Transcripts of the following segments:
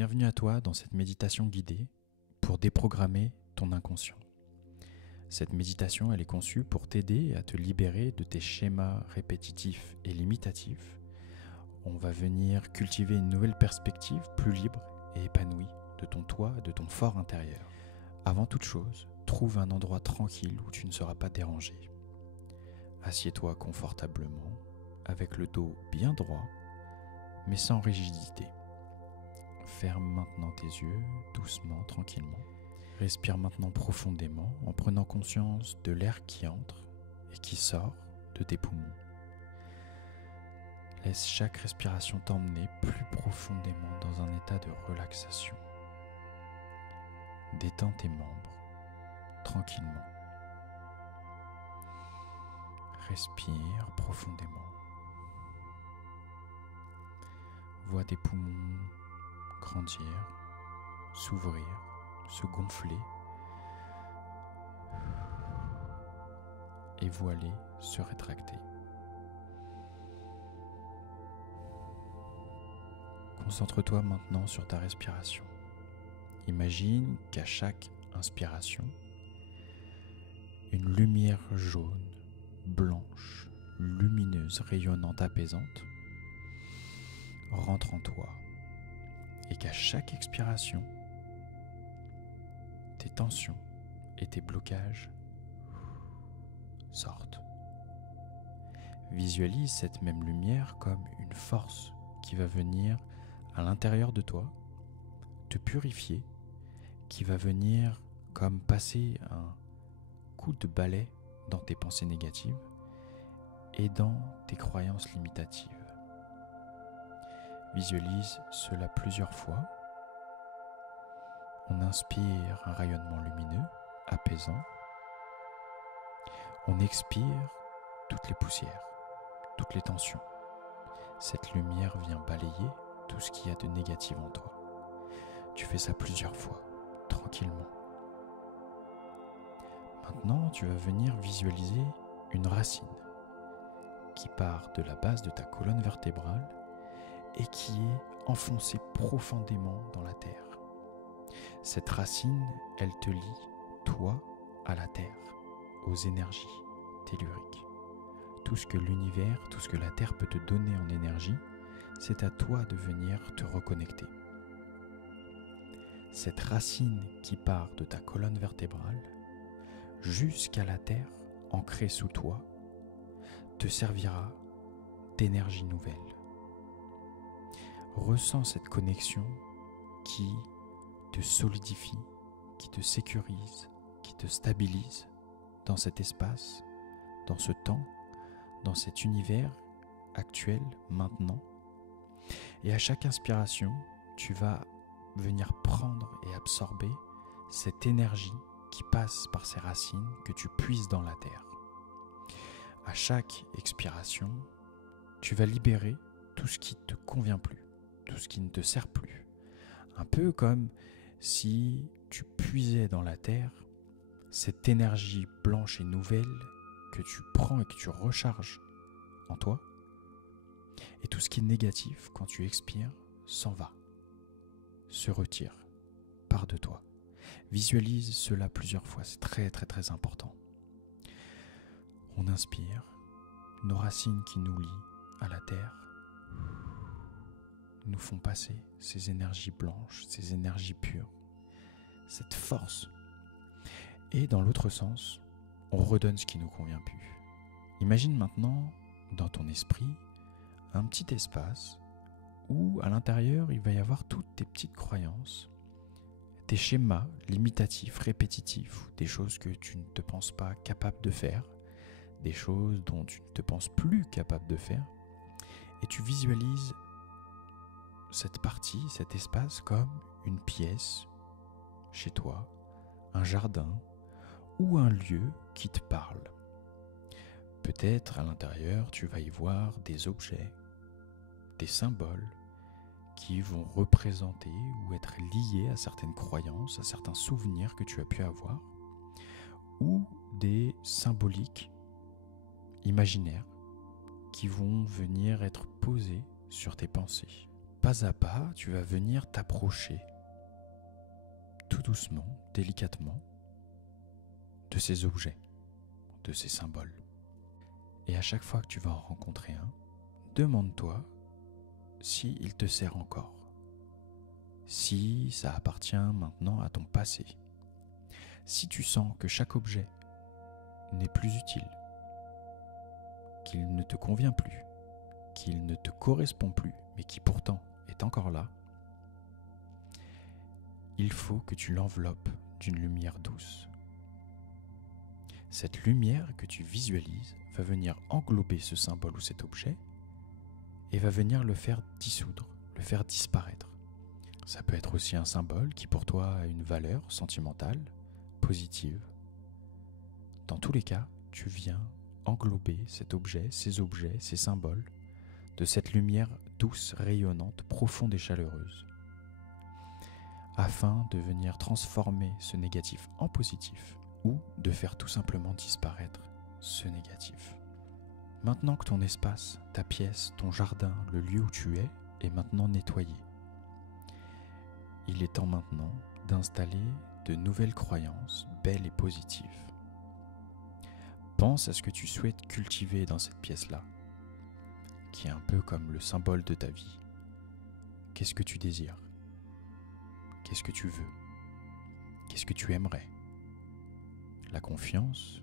Bienvenue à toi dans cette méditation guidée pour déprogrammer ton inconscient. Cette méditation, elle est conçue pour t'aider à te libérer de tes schémas répétitifs et limitatifs. On va venir cultiver une nouvelle perspective plus libre et épanouie de ton toi, de ton fort intérieur. Avant toute chose, trouve un endroit tranquille où tu ne seras pas dérangé. Assieds-toi confortablement, avec le dos bien droit, mais sans rigidité. Ferme maintenant tes yeux, doucement, tranquillement. Respire maintenant profondément en prenant conscience de l'air qui entre et qui sort de tes poumons. Laisse chaque respiration t'emmener plus profondément dans un état de relaxation. Détends tes membres tranquillement. Respire profondément. Vois tes poumons grandir, s'ouvrir, se gonfler et voiler, se rétracter. Concentre-toi maintenant sur ta respiration. Imagine qu'à chaque inspiration, une lumière jaune, blanche, lumineuse, rayonnante, apaisante rentre en toi et qu'à chaque expiration, tes tensions et tes blocages sortent. Visualise cette même lumière comme une force qui va venir à l'intérieur de toi, te purifier, qui va venir comme passer un coup de balai dans tes pensées négatives et dans tes croyances limitatives. Visualise cela plusieurs fois. On inspire un rayonnement lumineux, apaisant. On expire toutes les poussières, toutes les tensions. Cette lumière vient balayer tout ce qu'il y a de négatif en toi. Tu fais ça plusieurs fois, tranquillement. Maintenant, tu vas venir visualiser une racine qui part de la base de ta colonne vertébrale et qui est enfoncée profondément dans la terre. Cette racine, elle te lie, toi, à la terre, aux énergies telluriques. Tout ce que l'univers, tout ce que la terre peut te donner en énergie, c'est à toi de venir te reconnecter. Cette racine qui part de ta colonne vertébrale jusqu'à la terre, ancrée sous toi, te servira d'énergie nouvelle. Ressens cette connexion qui te solidifie, qui te sécurise, qui te stabilise dans cet espace, dans ce temps, dans cet univers actuel, maintenant. Et à chaque inspiration, tu vas venir prendre et absorber cette énergie qui passe par ces racines que tu puises dans la terre. À chaque expiration, tu vas libérer tout ce qui ne te convient plus, tout ce qui ne te sert plus. Un peu comme si tu puisais dans la terre cette énergie blanche et nouvelle que tu prends et que tu recharges en toi. Et tout ce qui est négatif, quand tu expires, s'en va, se retire, part de toi. Visualise cela plusieurs fois, c'est très très très important. On inspire, nos racines qui nous lient à la terre nous font passer ces énergies blanches, ces énergies pures, cette force. Et dans l'autre sens, on redonne ce qui ne nous convient plus. Imagine maintenant, dans ton esprit, un petit espace où, à l'intérieur, il va y avoir toutes tes petites croyances, tes schémas limitatifs, répétitifs, des choses que tu ne te penses pas capable de faire, des choses dont tu ne te penses plus capable de faire, et tu visualises cette partie, cet espace comme une pièce chez toi, un jardin ou un lieu qui te parle. Peut-être à l'intérieur, tu vas y voir des objets, des symboles qui vont représenter ou être liés à certaines croyances, à certains souvenirs que tu as pu avoir, ou des symboliques imaginaires qui vont venir être posés sur tes pensées. pas à pas, tu vas venir t'approcher, tout doucement, délicatement, de ces objets, de ces symboles. Et à chaque fois que tu vas en rencontrer un, demande-toi s'il te sert encore, si ça appartient maintenant à ton passé. Si tu sens que chaque objet n'est plus utile, qu'il ne te convient plus, qu'il ne te correspond plus, mais qui pourtant est encore là, il faut que tu l'enveloppes d'une lumière douce. Cette lumière que tu visualises va venir englober ce symbole ou cet objet et va venir le faire dissoudre, le faire disparaître. Ça peut être aussi un symbole qui pour toi a une valeur sentimentale, positive. Dans tous les cas, tu viens englober cet objet, ces symboles, de cette lumière douce, rayonnante, profonde et chaleureuse, afin de venir transformer ce négatif en positif ou de faire tout simplement disparaître ce négatif. Maintenant que ton espace, ta pièce, ton jardin, le lieu où tu es est maintenant nettoyé, il est temps maintenant d'installer de nouvelles croyances belles et positives. Pense à ce que tu souhaites cultiver dans cette pièce-là, qui est un peu comme le symbole de ta vie. Qu'est-ce que tu désires ? Qu'est-ce que tu veux ? Qu'est-ce que tu aimerais ? La confiance,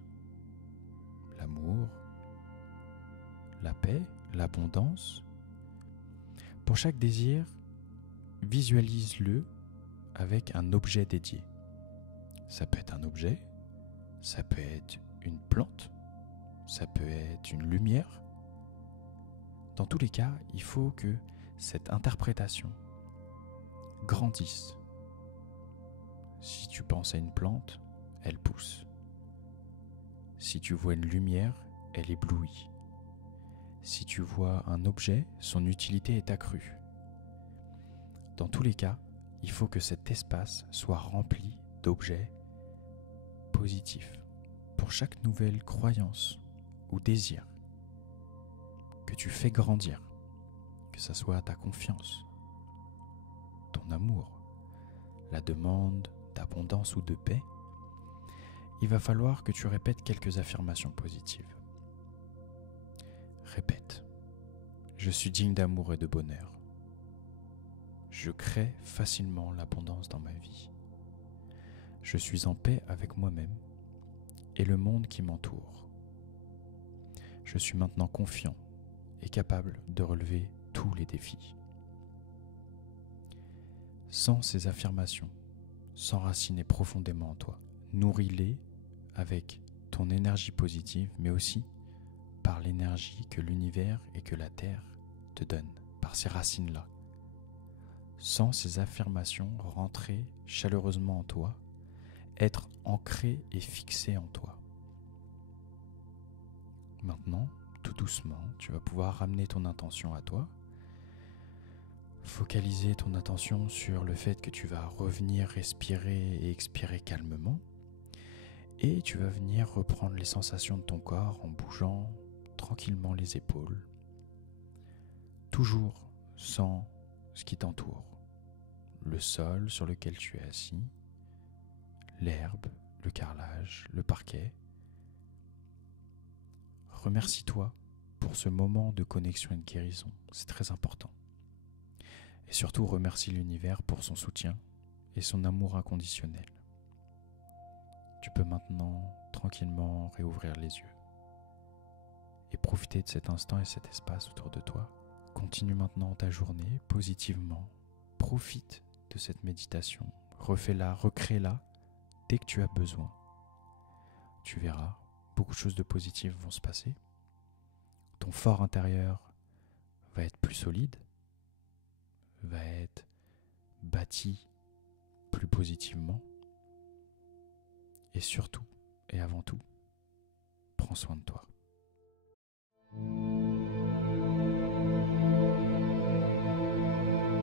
l'amour, la paix, l'abondance. Pour chaque désir, visualise-le avec un objet dédié. Ça peut être un objet, ça peut être une plante, ça peut être une lumière. Dans tous les cas, il faut que cette interprétation grandisse. Si tu penses à une plante, elle pousse. Si tu vois une lumière, elle éblouit. Si tu vois un objet, son utilité est accrue. Dans tous les cas, il faut que cet espace soit rempli d'objets positifs. Pour chaque nouvelle croyance ou désir que tu fais grandir, que ce soit ta confiance, ton amour, la demande d'abondance ou de paix, il va falloir que tu répètes quelques affirmations positives. Répète. Je suis digne d'amour et de bonheur. Je crée facilement l'abondance dans ma vie. Je suis en paix avec moi-même et le monde qui m'entoure. Je suis maintenant confiant et capable de relever tous les défis. Sans ces affirmations, s'enraciner profondément en toi. Nourris-les avec ton énergie positive, mais aussi par l'énergie que l'univers et que la Terre te donnent, par ces racines-là. Sans ces affirmations, rentrer chaleureusement en toi, être ancré et fixé en toi. Maintenant, tout doucement, tu vas pouvoir ramener ton intention à toi, focaliser ton attention sur le fait que tu vas revenir respirer et expirer calmement, et tu vas venir reprendre les sensations de ton corps en bougeant tranquillement les épaules, toujours sans ce qui t'entoure, le sol sur lequel tu es assis, l'herbe, le carrelage, le parquet. Remercie-toi pour ce moment de connexion et de guérison, c'est très important. Et surtout remercie l'univers pour son soutien et son amour inconditionnel. Tu peux maintenant tranquillement réouvrir les yeux et profiter de cet instant et cet espace autour de toi. Continue maintenant ta journée positivement. Profite de cette méditation. Refais-la, recrée-la dès que tu as besoin. Tu verras, beaucoup de choses de positives vont se passer. Ton fort intérieur va être plus solide, va être bâti plus positivement. Et surtout, et avant tout, prends soin de toi.